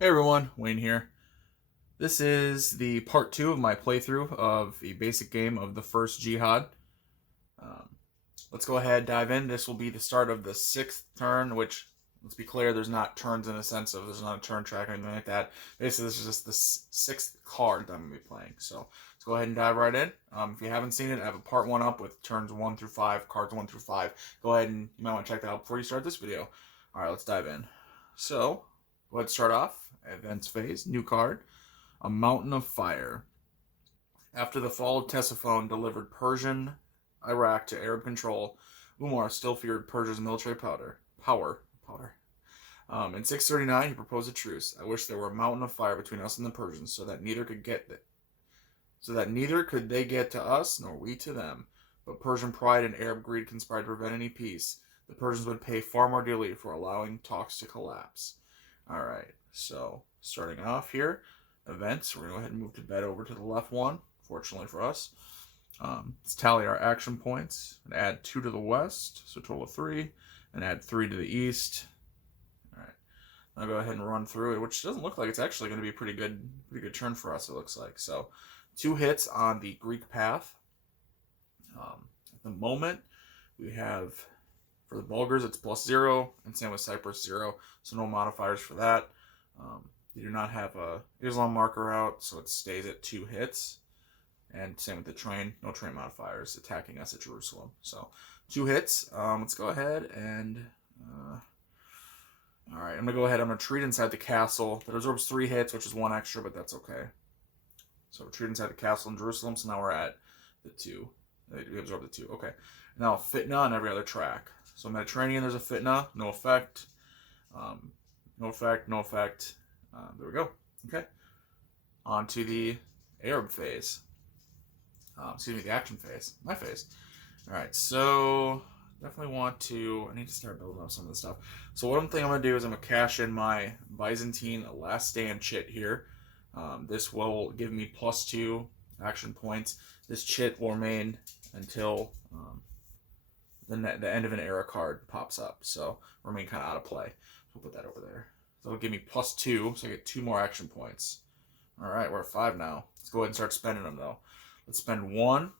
Hey everyone, Wayne here. This is the part 2 of my playthrough of the basic game of the First Jihad. Um, let's go ahead and dive in. This will be the start of the 6th turn, which, let's be clear, there's not turns in a sense of there's not a turn track or anything like that. Basically, this is just the 6th card that I'm going to be playing. So let's go ahead and dive right in. If you haven't seen it, I have a part 1 up with turns 1 through 5, cards 1 through 5. Go ahead and you might want to check that out before you start this video. Alright, let's dive in. So, go ahead and start off. Events phase, new card. A Mountain of Fire. After the fall of Ctesiphon delivered Persian Iraq to Arab control, Umar still feared Persia's military power. In 639, he proposed a truce. I wish there were a mountain of fire between us and the Persians, so that neither could they get to us, nor we to them. But Persian pride and Arab greed conspired to prevent any peace. The Persians would pay far more dearly for allowing talks to collapse. All right, so starting off here, events. We're going to go ahead and move to bed over to the left one, fortunately for us. Let's tally our action points and add 2 to the west, so total of 3, and add 3 to the east. All right, I'll go ahead and run through it, which doesn't look like it's actually going to be a pretty good turn for us, it looks like. So 2 hits on the Greek path. At the moment, we have, for the Bulgars, it's +0, and same with Cyprus, 0, so no modifiers for that. They do not have a Islam marker out, so it stays at 2 hits. And same with the train, no train modifiers attacking us at Jerusalem. So 2 hits. Let's go ahead and all right, I'm gonna go ahead. I'm gonna retreat inside the castle. That absorbs 3 hits, which is 1 extra, but that's okay. So retreat inside the castle in Jerusalem. So now we're at the 2. We absorb the 2. Okay. Now fitna on every other track. So Mediterranean, there's a fitna, no effect. No effect. There we go. Okay. On to the Arab phase. The action phase. My phase. Alright, so definitely I need to start building up some of this stuff. So one thing I'm going to do is I'm going to cash in my Byzantine Last Stand chit here. This will give me +2 action points. This chit will remain until the end of an era card pops up. So remain kind of out of play. We'll put that over there. So it'll give me +2, so I get 2 more action points. Alright, we're at 5 now. Let's go ahead and start spending them, though. Let's spend 1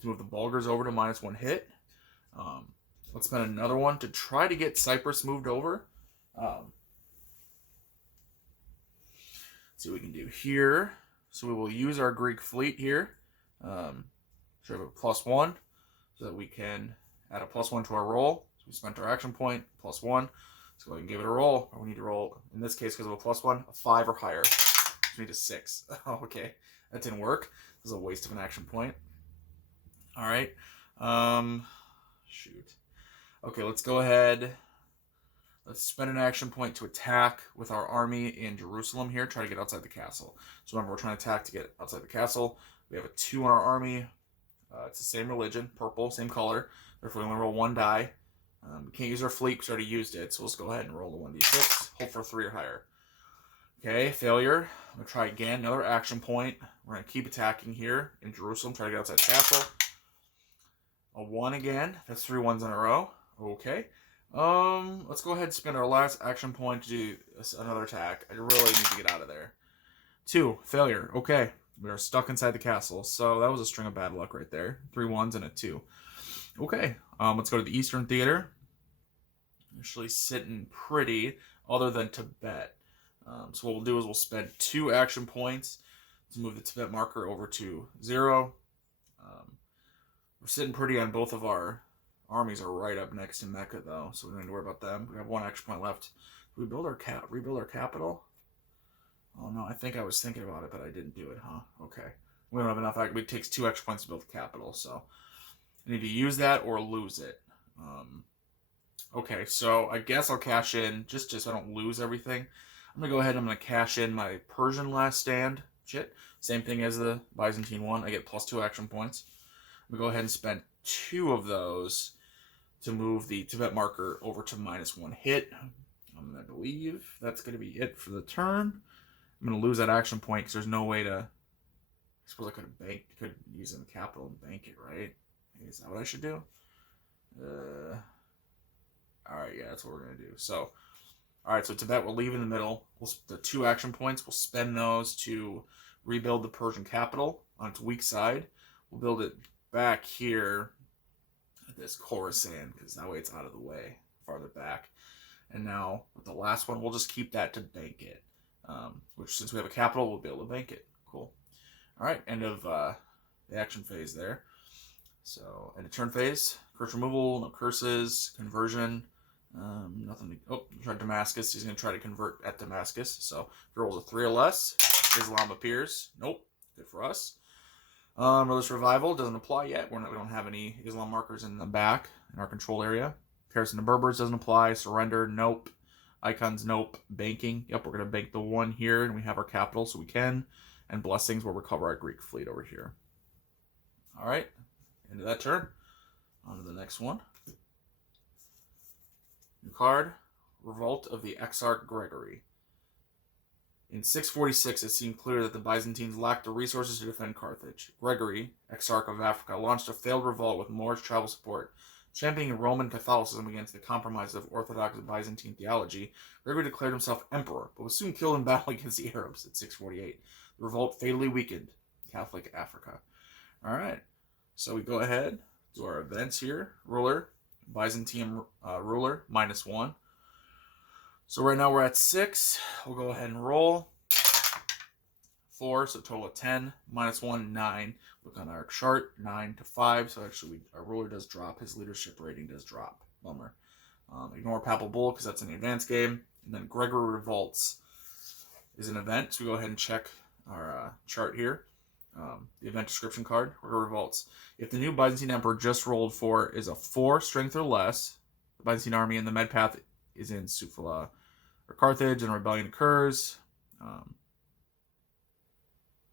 to move the Bulgars over to -1 hit. Let's spend another 1 to try to get Cyprus moved over. See what we can do here. So we will use our Greek fleet here. So we have a +1, so that we can add a +1 to our roll. So we spent our action point, +1. Let's go ahead and give it a roll. We need to roll, in this case, because of a +1, a 5 or higher. So we need a 6. Oh, okay. That didn't work. This is a waste of an action point. All right. Shoot. Okay, let's go ahead. Let's spend an action point to attack with our army in Jerusalem here. Try to get outside the castle. So remember, we're trying to attack to get outside the castle. We have a 2 on our army. It's the same religion, purple, same color. Therefore, we only roll 1 die. We can't use our fleet because we already used it. So let's go ahead and roll the 1d6. Hope for 3 or higher. Okay, failure. I'm going to try again. Another action point. We're going to keep attacking here in Jerusalem. Try to get outside the castle. A 1 again. That's 3 ones in a row. Okay. Let's go ahead and spend our last action point to do another attack. I really need to get out of there. 2, failure. Okay. We are stuck inside the castle. So that was a string of bad luck right there. 3 ones and a 2. Okay. Let's go to the Eastern Theater. Actually sitting pretty, other than Tibet. So what we'll do is we'll spend 2 action points to move the Tibet marker over to 0. We're sitting pretty on both of our armies are right up next to Mecca, though, so we don't need to worry about them. We have 1 action point left. Do we rebuild our capital? Oh, no, I think I was thinking about it, but I didn't do it, huh? Okay. We don't have enough. It takes 2 extra points to build the capital, so I need to use that or lose it. Okay, so I guess I'll cash in, just so I don't lose everything. I'm going to go ahead and I'm going to cash in my Persian Last Stand. Same thing as the Byzantine one. I get +2 action points. I'm going to go ahead and spend 2 of those to move the Tibet marker over to -1 hit. I believe that's going to be it for the turn. I'm going to lose that action point because there's no way to... I suppose I could use it in the capital and bank it, right? Is that what I should do? Alright, yeah, that's what we're going to do. So, All right, so Tibet will leave in the middle. The 2 action points, we'll spend those to rebuild the Persian capital on its weak side. We'll build it back here at this Khorasan, because that way it's out of the way, farther back. And now, with the last one, we'll just keep that to bank it. Which, since we have a capital, we'll be able to bank it. Cool. All right, end of the action phase there. So, end of turn phase. Curse removal, no curses, conversion. Nothing to... Oh, tried Damascus. He's going to try to convert at Damascus. So, if he rolls a 3 or less, Islam appears. Nope. Good for us. Religious Revival doesn't apply yet. We don't have any Islam markers in the back in our control area. Comparison to Berbers doesn't apply. Surrender, nope. Icons, nope. Banking, yep, we're going to bank the 1 here, and we have our capital, so we can. And Blessings, we'll recover our Greek fleet over here. All right, end of that turn. On to the next one. New card, Revolt of the Exarch Gregory. In 646, it seemed clear that the Byzantines lacked the resources to defend Carthage. Gregory, Exarch of Africa, launched a failed revolt with Moorish tribal support. Championing Roman Catholicism against the compromise of Orthodox Byzantine theology, Gregory declared himself emperor, but was soon killed in battle against the Arabs at 648. The revolt fatally weakened Catholic Africa. All right, so we go ahead, do our events here. Ruler, Byzantine ruler, -1. So right now we're at 6. We'll go ahead and roll. 4, so total of 10. -1, 9. Look on our chart, 9 to 5. So actually, our ruler does drop. His leadership rating does drop. Bummer. Ignore Papal Bull because that's an advanced game. And then Gregory Revolts is an event. So we go ahead and check our chart here. The event description card, Gregory Revolts. If the new Byzantine Emperor just rolled for is a 4 strength or less, the Byzantine army in the med path is in Sufala or Carthage, and a rebellion occurs.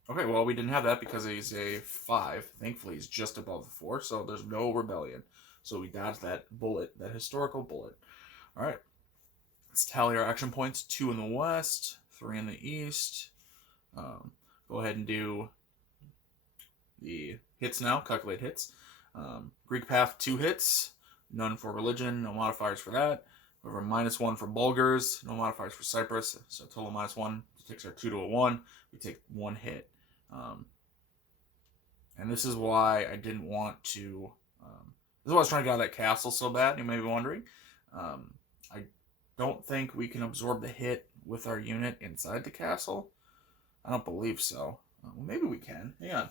Okay, well, we didn't have that because he's a 5. Thankfully, he's just above the 4, so there's no rebellion. So we dodged that bullet, that historical bullet. All right, let's tally our action points. 2 in the west, 3 in the east. Go ahead and do the hits now, calculate hits. Greek path, 2 hits, none for religion, no modifiers for that. Over -1 for Bulgars, no modifiers for Cyprus, so total -1. It takes our 2 to a 1. We take 1 hit. And this is why I didn't want to... this is why I was trying to get out of that castle so bad, you may be wondering. I don't think we can absorb the hit with our unit inside the castle. I don't believe so. Well, maybe we can. Hang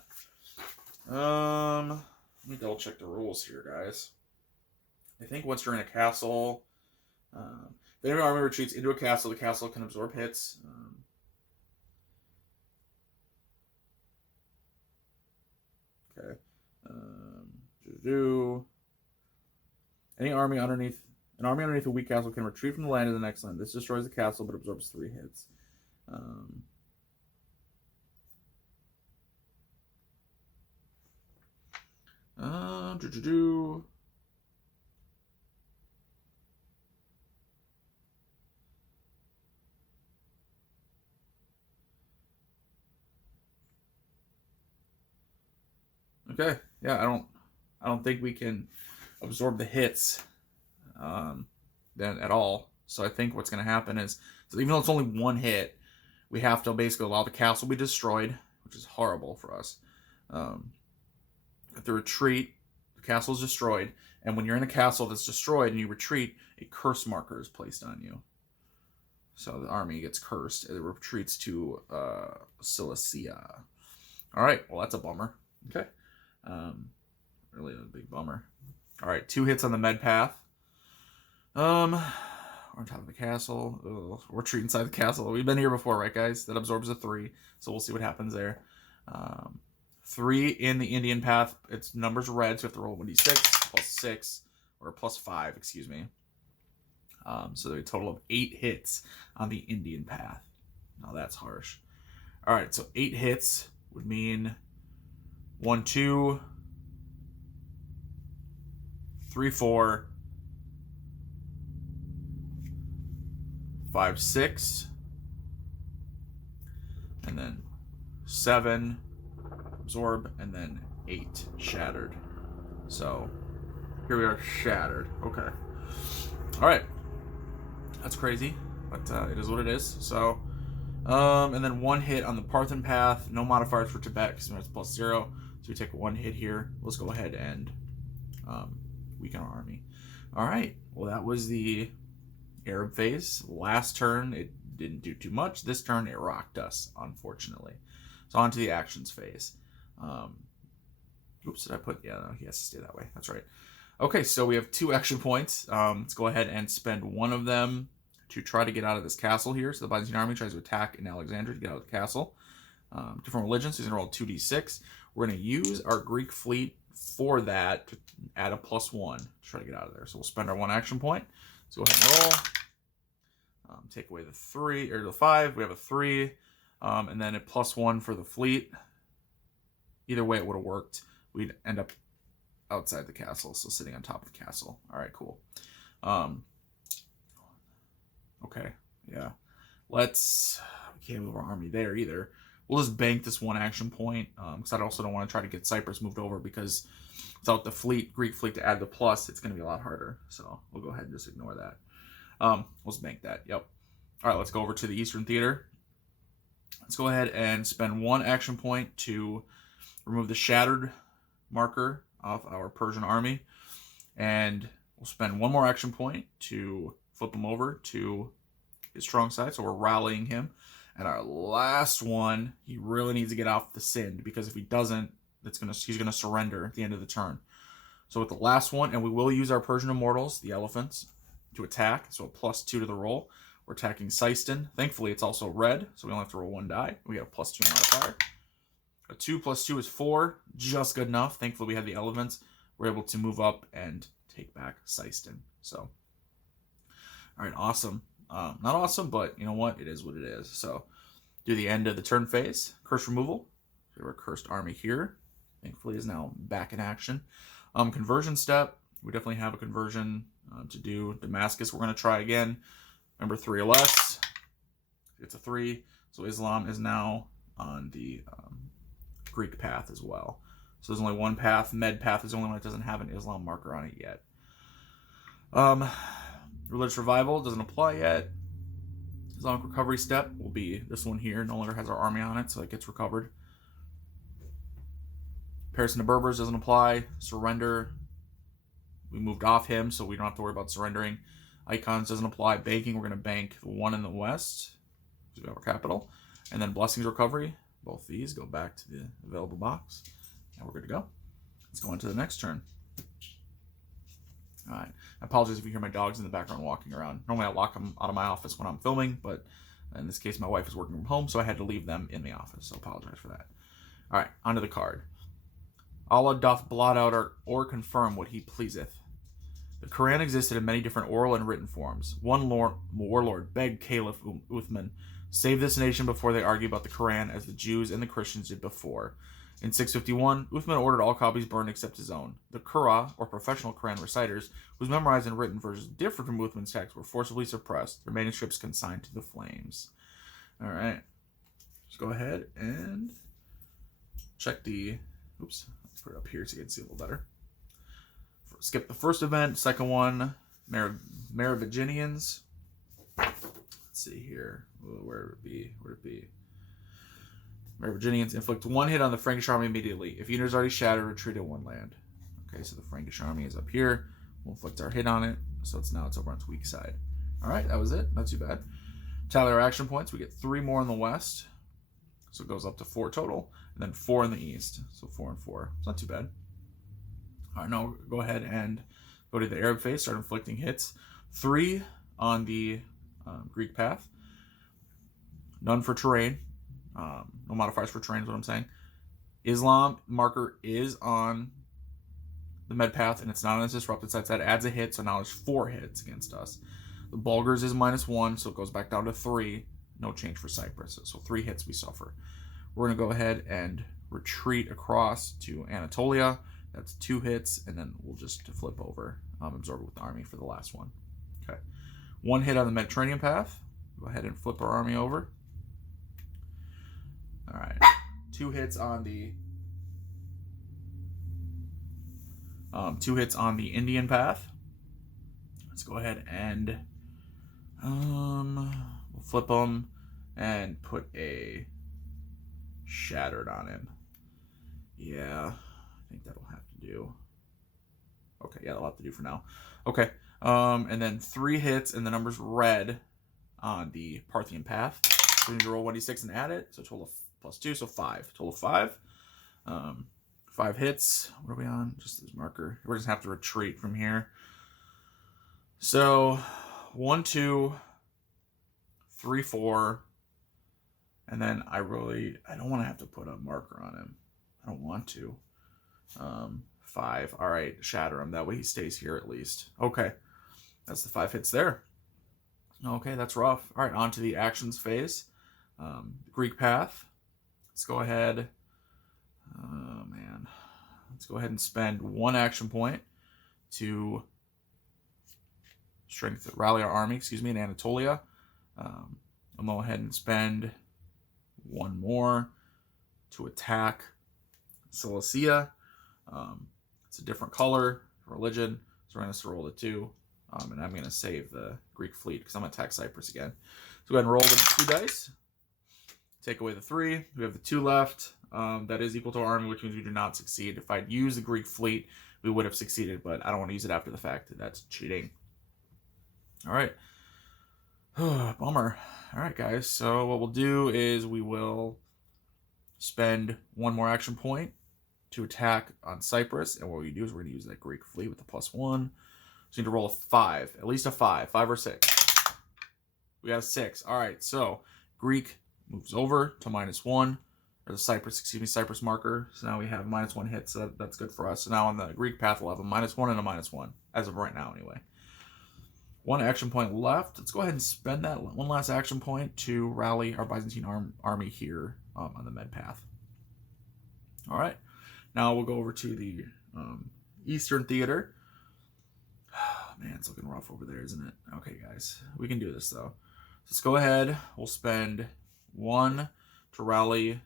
on. Let me double check the rules here, guys. I think once you're in a castle... if enemy army retreats into a castle, the castle can absorb hits. Okay. An army underneath a weak castle can retreat from the land to the next land. This destroys the castle but absorbs 3 hits. Okay, yeah, I don't think we can absorb the hits then at all. So I think what's going to happen is, so even though it's only 1 hit, we have to basically allow the castle to be destroyed, which is horrible for us. If the retreat, the castle is destroyed, and when you're in a castle that's destroyed and you retreat, a curse marker is placed on you. So the army gets cursed. It retreats to Cilicia. All right, well, that's a bummer. Okay. Really a big bummer. All right, 2 hits on the med path. We're on top of the castle. Ugh, we're retreating inside the castle. We've been here before, right, guys? That absorbs a 3, so we'll see what happens there. 3 in the Indian path. Its number's red, so we have to roll 1d6 plus 6, or plus 5, excuse me. So there's a total of 8 hits on the Indian path. Now that's harsh. All right, so 8 hits would mean 1, 2, 3, 4, 5, 6, and then 7, absorb, and then 8, shattered. So here we are, shattered. Okay. All right. That's crazy. but it is what it is. So, and then 1 hit on the Parthen path. No modifiers for Tibet because it's +0. So we take 1 hit here. Let's go ahead and weaken our army. All right. Well, that was the Arab phase. Last turn, it didn't do too much. This turn, it rocked us, unfortunately. So on to the actions phase. Oops, did I put... Yeah, no, he has to stay that way. That's right. Okay, so we have 2 action points. Let's go ahead and spend 1 of them to try to get out of this castle here. So the Byzantine army tries to attack in Alexandria to get out of the castle. Different religions, so he's going to roll 2d6. We're going to use our Greek fleet for that to add a +1 to try to get out of there. So we'll spend our 1 action point. So go ahead and roll. Take away the 3 or the 5. We have a 3, and then a +1 for the fleet. Either way, it would have worked. We'd end up outside the castle, so sitting on top of the castle. All right, cool. Okay, yeah. We can't move our army there either. We'll just bank this 1 action point, because I also don't want to try to get Cyprus moved over, because without the Greek fleet to add the plus, it's going to be a lot harder. So we'll go ahead and just ignore that. Let's bank that. Yep. All right, let's go over to the Eastern Theater. Let's go ahead and spend 1 action point to remove the shattered marker off our Persian army. And we'll spend 1 more action point to flip him over to his strong side. So we're rallying him. And our last one, he really needs to get off the Sind, because if he doesn't, he's gonna surrender at the end of the turn. So with the last one, and we will use our Persian Immortals, the elephants, to attack. So a +2 to the roll. We're attacking Seistan. Thankfully, it's also red, so we only have to roll 1 die. We get a +2 modifier. A 2 + 2 is 4, just good enough. Thankfully, we had the elements. We're able to move up and take back Seistan. So, all right, awesome. Not awesome, but you know what? It is what it is. So, do the end of the turn phase. Curse removal. We have our cursed army here. Thankfully, is now back in action. Conversion step. We definitely have a conversion to do. Damascus, we're going to try again. Remember, 3 or less. It's a 3. So Islam is now on the Greek path as well. So there's only 1 path. Med path is the only one that doesn't have an Islam marker on it yet. Religious revival doesn't apply yet. Islamic recovery step will be this one here. No longer has our army on it, so it gets recovered. Comparison to Berbers doesn't apply. Surrender. We moved off him, so we don't have to worry about surrendering. Icons doesn't apply. Banking, we're going to bank the 1 in the west. So we have our capital. And then blessings recovery. Both these go back to the available box. And we're good to go. Let's go on to the next turn. All right. I apologize if you hear my dogs in the background walking around. Normally I lock them out of my office when I'm filming, but in this case my wife is working from home, so I had to leave them in the office. So apologize for that. All right, onto the card. Allah doth blot out or confirm what he pleaseth. The Quran existed in many different oral and written forms. One warlord begged Caliph Uthman, save this nation before they argue about the Quran as the Jews and the Christians did before. In 651, Uthman ordered all copies burned except his own. The Qur'an, or professional Quran reciters, whose memorized and written versions differed from Uthman's text, were forcibly suppressed, their manuscripts consigned to the flames. All right. Let's go ahead and check the... Oops. Let's put it up here so you can see a little better. Skip the first event. Second one, Merovingians. Let's see here. Where would it be? Merovingians inflict 1 hit on the Frankish army immediately. If unit is already shattered, retreat at 1 land. Okay, so the Frankish army is up here. We'll inflict our hit on it. So it's over on its weak side. All right, that was it. Not too bad. Tally our action points. We get 3 more in the west. So it goes up to 4 total. And then 4 in the east. So 4 and 4. It's not too bad. All right, now go ahead and go to the Arab phase. Start inflicting hits. 3 on the Greek path. None for terrain. No modifiers for terrain is what I'm saying. Islam marker is on the med path, and it's not on its disrupted side. So that adds a hit, so now there's 4 hits against us. The Bulgars is -1, so it goes back down to 3. No change for Cyprus. So 3 hits we suffer. We're going to go ahead and retreat across to Anatolia. That's 2 hits, and then we'll just flip over, absorb it with the army for the last one. Okay. 1 hit on the Mediterranean path. Go ahead and flip our army over. All right. 2 hits on the 2 hits on the Indian path. Let's go ahead and We'll flip him and put a shattered on him. Yeah, I think that'll have to do. Okay, yeah, that'll have to do for now. Okay, and then 3 hits and the number's red on the Parthian path. So we need to roll 1d6 and add it. So total of +2, so 5. Total of 5. 5 hits. What are we on? Just this marker. We're just gonna have to retreat from here. So 1, 2, 3, 4, and then I don't want to have to put a marker on him. I don't want to. 5. All right, shatter him. That way he stays here at least. Okay, that's the 5 hits there. Okay, that's rough. All right, on to the actions phase. Greek path. Let's go ahead. Oh, man. Let's go ahead and spend 1 action point to rally our army, in Anatolia. I'll go ahead and spend 1 more to attack Cilicia. It's a different color, religion, so we're going to roll the 2. And I'm going to save the Greek fleet because I'm going to attack Cyprus again. So go ahead and roll the 2 dice. Take away the 3. We have the 2 left. That is equal to our army, which means we do not succeed. If I'd used the Greek fleet, we would have succeeded, but I don't want to use it after the fact. That's cheating. All right. Bummer. All right, guys. So what we'll do is we will spend 1 more action point to attack on Cyprus. And what we do is we're going to use that Greek fleet with the +1. So we need to roll a 5. At least a 5. 5 or 6. We got a 6. All right. So Greek moves over to -1. Or the Cyprus marker. So now we have -1 hit. So that's good for us. So now on the Greek path, we'll have a -1 and a -1. As of right now, anyway. 1 action point left. Let's go ahead and spend that 1 last action point to rally our Byzantine army here on the Med path. All right. Now we'll go over to the Eastern Theater. Man, it's looking rough over there, isn't it? Okay, guys. We can do this, though. Let's go ahead. We'll spend 1 to rally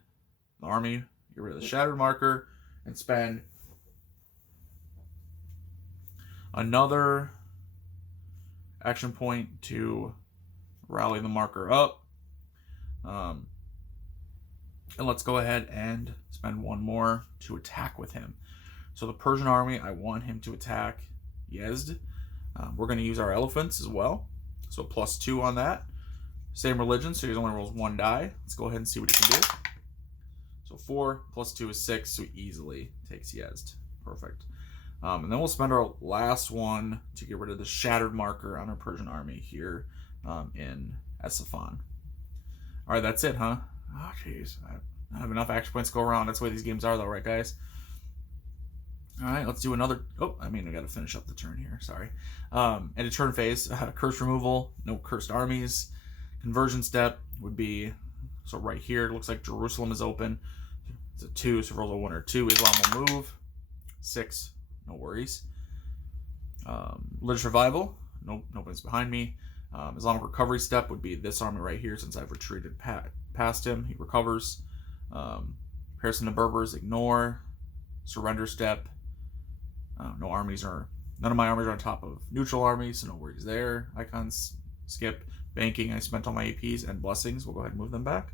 the army, get rid of the shattered marker, and spend another action point to rally the marker up. And let's go ahead and spend 1 more to attack with him. So the Persian army, I want him to attack Yezd. We're going to use our elephants as well. So +2 on that. Same religion, so he only rolls 1 die. Let's go ahead and see what he can do. So 4 + 2 is 6, so he easily takes Yezd. Perfect. And then we'll spend our last 1 to get rid of the shattered marker on our Persian army here in Esifan. All right, that's it, huh? Oh, jeez. I don't have enough action points to go around. That's the way these games are, though, right, guys? All right, let's do another. Oh, I got to finish up the turn here. Sorry. And a turn phase, curse removal, no cursed armies. Conversion step would be, so right here, it looks like Jerusalem is open. It's a 2, so rolls a 1 or 2. Islam will move. 6, no worries. Religious revival, nobody's behind me. Islamic recovery step would be this army right here, since I've retreated past him. He recovers. Comparison to Berbers, ignore. Surrender step. None of my armies are on top of neutral armies, so no worries there. Icons, skip. Banking, I spent all my APs, and blessings. We'll go ahead and move them back.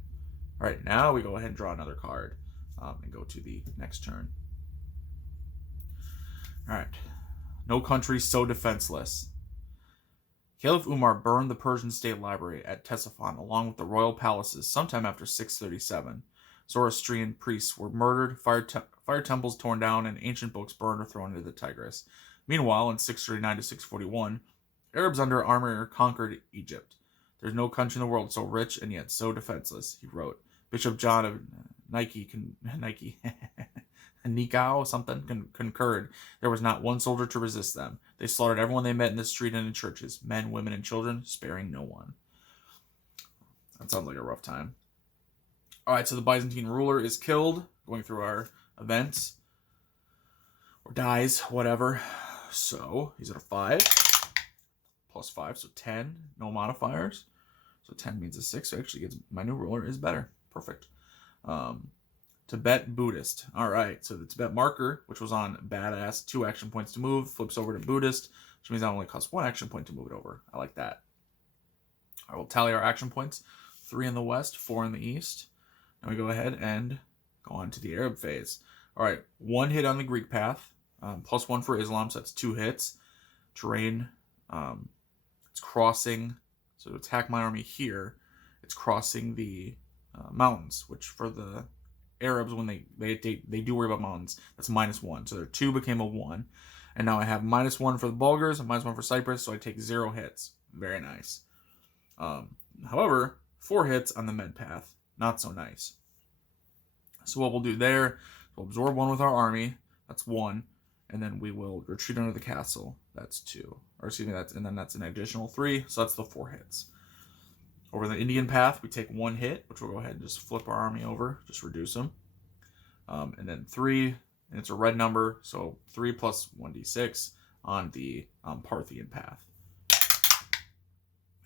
All right, now we go ahead and draw another card and go to the next turn. All right. No country so defenseless. Caliph Umar burned the Persian state library at Ctesiphon along with the royal palaces sometime after 637. Zoroastrian priests were murdered, fire temples torn down, and ancient books burned or thrown into the Tigris. Meanwhile, in 639 to 641, Arabs under Amr conquered Egypt. There's no country in the world so rich and yet so defenseless, he wrote. Bishop John of Nikao concurred. There was not one soldier to resist them. They slaughtered everyone they met in the street and in churches, men, women, and children, sparing no one. That sounds like a rough time. All right, so the Byzantine ruler is killed, going through our events, or dies, whatever. So he's at a 5. +5, so 10, no modifiers. So 10 means a 6, so actually my new ruler is better. Perfect. Tibet Buddhist. All right, so the Tibet marker, which was on badass, 2 action points to move, flips over to Buddhist, which means I only cost 1 action point to move it over. I like that. I will tally our action points. 3 in the west, 4 in the east. And we go ahead and go on to the Arab phase. All right, 1 hit on the Greek path, +1 for Islam, so that's 2 hits. Terrain, it's crossing, so to attack my army here, it's crossing the mountains, which for the Arabs, when they do worry about mountains, that's -1. So their 2 became a 1. And now I have -1 for the Bulgars and -1 for Cyprus, so I take 0 hits. Very nice. However, 4 hits on the Med path. Not so nice. So what we'll do there, we'll absorb 1 with our army. That's 1. And then we will retreat under the castle. That's 2. Or excuse me, and then that's an additional 3. So that's the 4 hits. Over the Indian path, we take 1 hit, which we'll go ahead and just flip our army over, just reduce them. And then 3, and it's a red number, so 3 plus 1d6 on the Parthian path.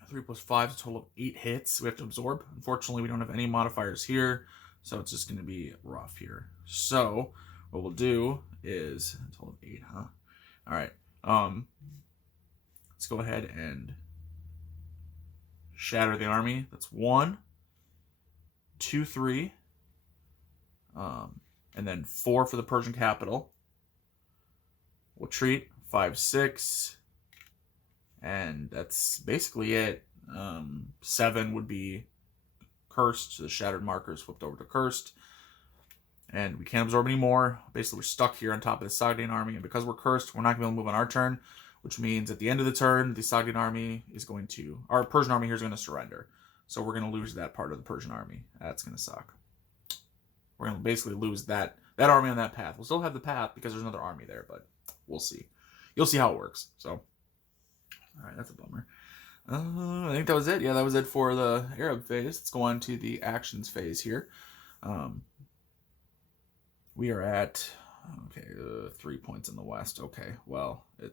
3 plus 5 is a total of 8 hits we have to absorb. Unfortunately, we don't have any modifiers here, so it's just going to be rough here. So what we'll do is a total of 8, huh? All right. Let's go ahead and shatter the army. That's 1, 2, 3, and then 4 for the Persian capital. We'll treat 5, 6. And that's basically it. 7 would be cursed. So the shattered markers flipped over to cursed. And we can't absorb any more. Basically, we're stuck here on top of the Sogdian army. And because we're cursed, we're not going to be able to move on our turn. Which means at the end of the turn, the Sogdian army is going to... Our Persian army here is going to surrender. So we're going to lose that part of the Persian army. That's going to suck. We're going to basically lose that army on that path. We'll still have the path because there's another army there. But we'll see. You'll see how it works. So... All right, that's a bummer. I think that was it. Yeah, that was it for the Arab phase. Let's go on to the actions phase here. We are at 3 points in the west. Okay, well, we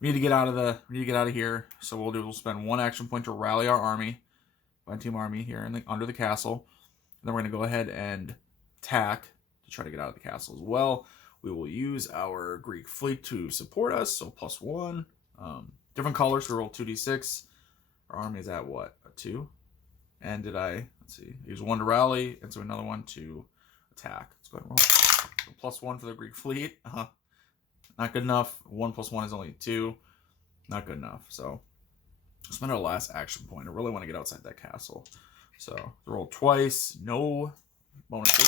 need to get out of here. So we'll spend 1 action point to rally our army, team army here under the castle. And then we're going to go ahead and attack to try to get out of the castle as well. We will use our Greek fleet to support us. So +1. Different colors, we roll 2d6. Our army is at what? A 2? And let's see, use 1 to rally, and so another 1 to attack. Let's go ahead and roll. So +1 for the Greek fleet. Not good enough. 1 plus 1 is only 2. Not good enough. So, spend our last action point. I really want to get outside that castle. So, roll twice. No bonuses.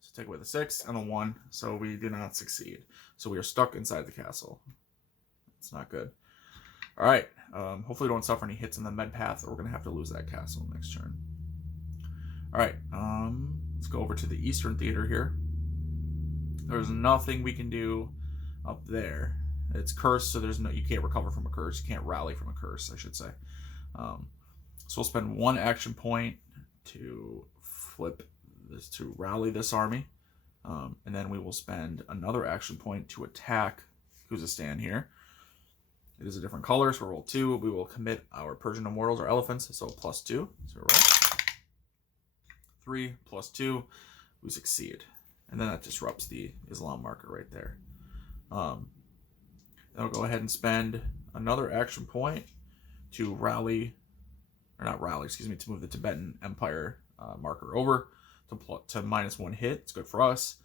So, take away the 6 and the 1. So, we do not succeed. So, we are stuck inside the castle. It's not good. All right. Hopefully we don't suffer any hits in the med path, or we're going to have to lose that castle next turn. All right. Let's go over to the Eastern Theater here. There's nothing we can do up there. It's cursed, so you can't recover from a curse. You can't rally from a curse, I should say. So we'll spend 1 action point to flip this, to rally this army. And then we will spend another action point to attack Khuzestan here. It is a different color, so we'll roll 2. We will commit our Persian immortals, or elephants, so +2. So roll 3 + 2. We succeed. And then that disrupts the Islam marker right there. Then we'll go ahead and spend another action point to to move the Tibetan Empire marker over to -1 hit. It's good for us.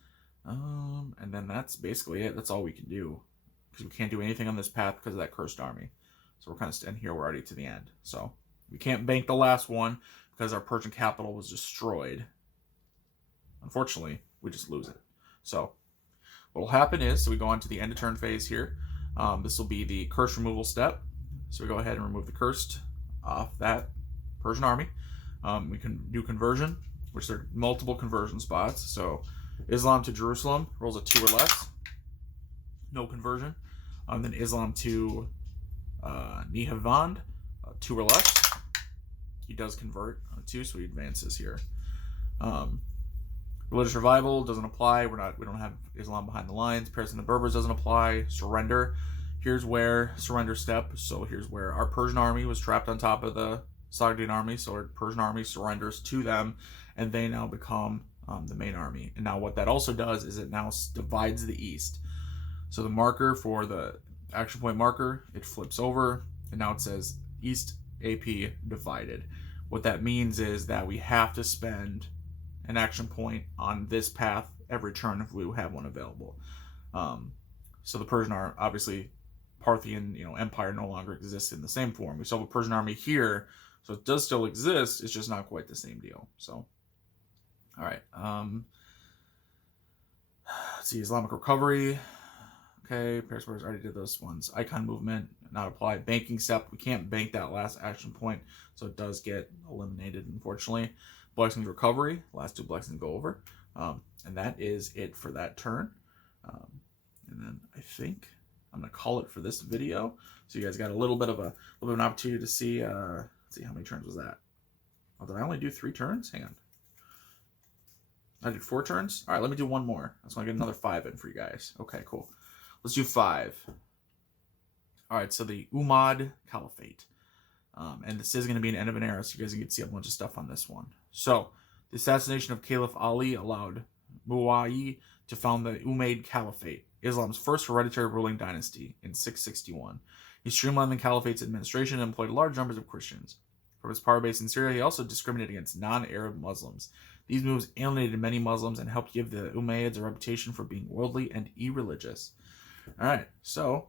And then that's basically it. That's all we can do. Because we can't do anything on this path because of that cursed army. So we're kind of standing here. We're already to the end. So we can't bank the last one because our Persian capital was destroyed. Unfortunately, we just lose it. So what will happen is, so we go on to the end of turn phase here. This will be the curse removal step. So we go ahead and remove the cursed off that Persian army. We can do conversion, which there are multiple conversion spots. So Islam to Jerusalem rolls a 2 or less. No conversion. Then Islam to Nihavand, 2 or less. He does convert on a 2, so he advances here. Religious revival doesn't apply. We don't have Islam behind the lines. Paris and the Berbers doesn't apply. Surrender. Here's where surrender step. So here's where our Persian army was trapped on top of the Sogdian army. So our Persian army surrenders to them, and they now become the main army. And now what that also does is it now divides the east. So the marker for the action point marker, it flips over, and now it says East AP divided. What that means is that we have to spend an action point on this path every turn if we have one available. So the Persian army, obviously, Parthian, empire no longer exists in the same form. We still have a Persian army here, so it does still exist. It's just not quite the same deal. So, all right. Let's see, Islamic recovery. Okay, Paris Wars already did those ones. Icon movement, not applied. Banking step, we can't bank that last action point, so it does get eliminated, unfortunately. Blessings recovery, last 2 blessings go over. And that is it for that turn. And then I think I'm gonna call it for this video. So you guys got a little bit of an opportunity to see. Let's see, how many turns was that? Oh, did I only do 3 turns? Hang on. I did 4 turns. All right, let me do one more. I just want to get another 5 in for you guys. Okay, cool. Let's do 5. All right, so the Umayyad Caliphate. And this is going to be an end of an era, so you guys can see a bunch of stuff on this one. So, the assassination of Caliph Ali allowed Muawiyah to found the Umayyad Caliphate, Islam's first hereditary ruling dynasty, in 661. He streamlined the caliphate's administration and employed large numbers of Christians. From his power base in Syria, he also discriminated against non-Arab Muslims. These moves alienated many Muslims and helped give the Umayyads a reputation for being worldly and irreligious. All right, so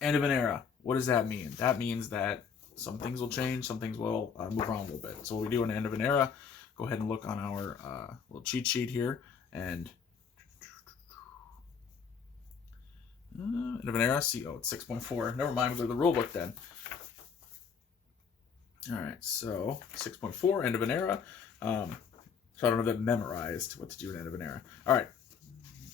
end of an era. What does that mean? That means that some things will change, some things will move around a little bit. So what we do in the end of an era, go ahead and look on our little cheat sheet here, and end of an era, see, oh, it's 6.4. Never mind, we'll go to the rule book then. All right, so 6.4, end of an era. So I don't have that memorized, what to do in end of an era. All right.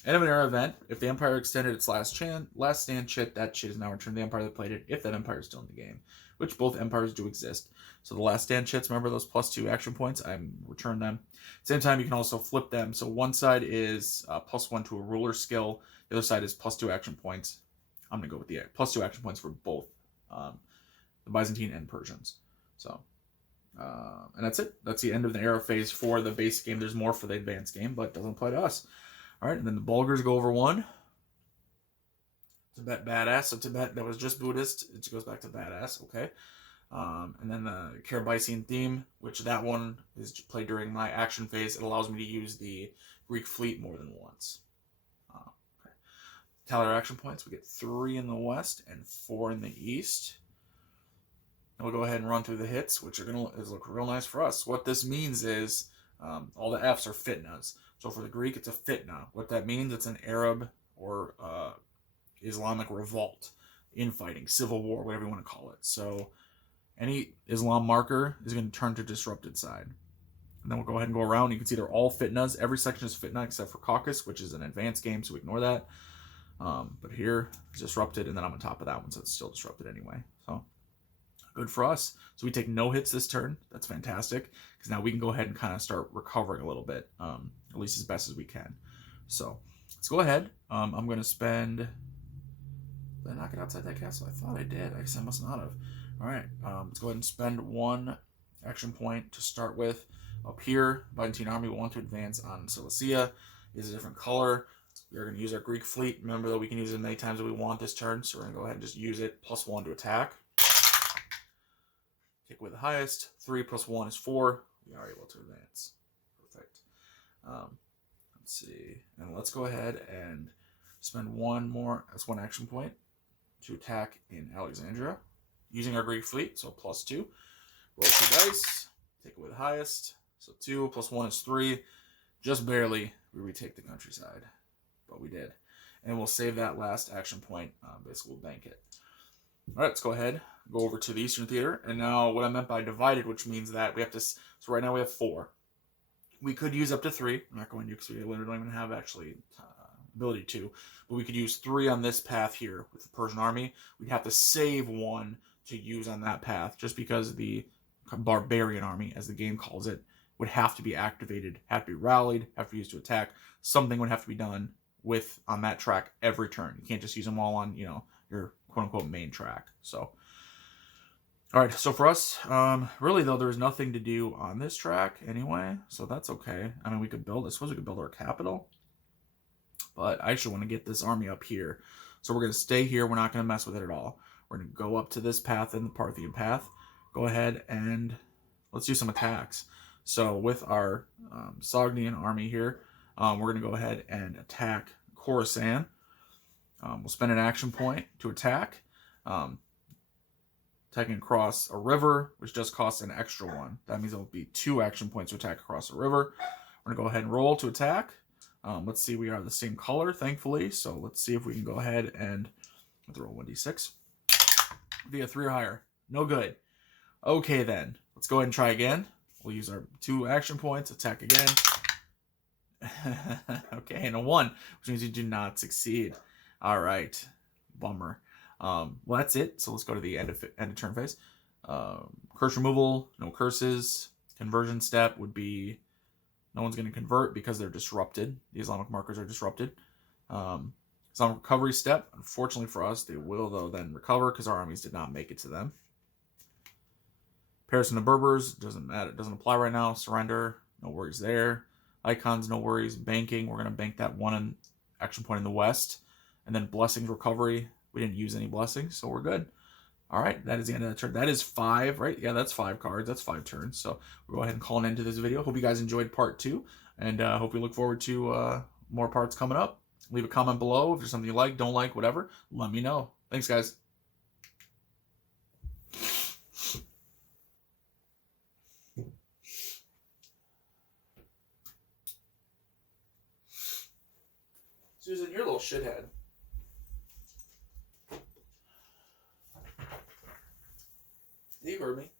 End of an era event. If the Empire extended its last stand chit, that chit is now returned to the Empire that played it, if that Empire is still in the game, which both empires do exist. So the last stand chits, remember those +2 action points? I return them. Same time, you can also flip them. So one side is +1 to a ruler skill. The other side is +2 action points. I'm going to go with the +2 action points for both the Byzantine and Persians. So, and that's it. That's the end of the era phase for the basic game. There's more for the advanced game, but it doesn't apply to us. All right, and then the Bulgars go over 1. Tibet badass. So Tibet, that was just Buddhist. It goes back to badass. Okay. And then the Karabasian theme, which that one is played during my action phase. It allows me to use the Greek fleet more than once. Okay. Tally our action points. We get 3 in the west and 4 in the east. And we'll go ahead and run through the hits, which are going to look real nice for us. What this means is all the Fs are fitnas. So for the Greek, it's a fitna. What that means, it's an Arab or Islamic revolt, infighting, civil war, whatever you want to call it. So any Islam marker is going to turn to disrupted side. And then we'll go ahead and go around. You can see they're all fitnas. Every section is fitna except for Caucasus, which is an advanced game, so ignore that. But here, it's disrupted, and then I'm on top of that one, so it's still disrupted anyway. So good for us. So we take no hits this turn. That's fantastic, because now we can go ahead and kind of start recovering a little bit, at least as best as we can. So let's go ahead. I'm going to spend... Did I knock it outside that castle? I thought I did. I guess I must not have. All right. Let's go ahead and spend 1 action point to start with. Up here, Byzantine army will want to advance on Cilicia. Is a different color. We're going to use our Greek fleet. Remember that we can use it many times that we want this turn, so we're going to go ahead and just use it. +1 to attack. Take away the highest. 3 + 1 is 4. We are able to advance. Perfect. Let's see. And let's go ahead and spend 1 more. That's 1 action point to attack in Alexandria using our Greek fleet. So +2. Roll 2 dice. Take away the highest. So 2 + 1 is 3. Just barely we retake the countryside. But we did. And we'll save that last action point. Basically, we'll bank it. All right, let's go ahead. Go over to the Eastern Theater. And now what I meant by divided, which means that we have to... So right now we have 4. We could use up to 3. I'm not going to because we literally don't even have actually ability to. But we could use 3 on this path here with the Persian army. We'd have to save 1 to use on that path just because the barbarian army, as the game calls it, would have to be activated, have to be rallied, have to be used to attack. Something would have to be done with on that track every turn. You can't just use them all on, your quote-unquote main track. So, all right, so for us, really, though, there's nothing to do on this track anyway, so that's okay. I mean, I suppose we could build our capital, but I actually want to get this army up here. So we're going to stay here. We're not going to mess with it at all. We're going to go up to this path in the Parthian path. Go ahead and let's do some attacks. So with our Sogdian army here, we're going to go ahead and attack Khorasan. We'll spend an action point to attack. Attacking across a river, which does cost an extra one. That means it'll be 2 action points to attack across a river. We're going to go ahead and roll to attack. Let's see, we are the same color, thankfully. So let's see if we can go ahead and let's roll 1d6. Via 3 or higher. No good. Okay, then. Let's go ahead and try again. We'll use our 2 action points, attack again. Okay, and a 1, which means you do not succeed. All right. Bummer. Well, that's it. So let's go to the end of turn phase. Curse removal, no curses. Conversion step would be no one's going to convert because they're disrupted. The Islamic markers are disrupted. Islamic recovery step, unfortunately for us, they will, though, then recover because our armies did not make it to them. Comparison to Berbers, doesn't matter. It doesn't apply right now. Surrender, no worries there. Icons, no worries. Banking, we're going to bank that 1 action point in the west. And then blessings recovery, we didn't use any blessings, so we're good. All right, that is the end of the turn. That is 5, right? Yeah, that's 5 cards. That's 5 turns. So we'll go ahead and call an end to this video. Hope you guys enjoyed part 2, and hope you look forward to more parts coming up. Leave a comment below if there's something you like, don't like, whatever. Let me know. Thanks, guys. Susan, you're a little shithead. You heard me.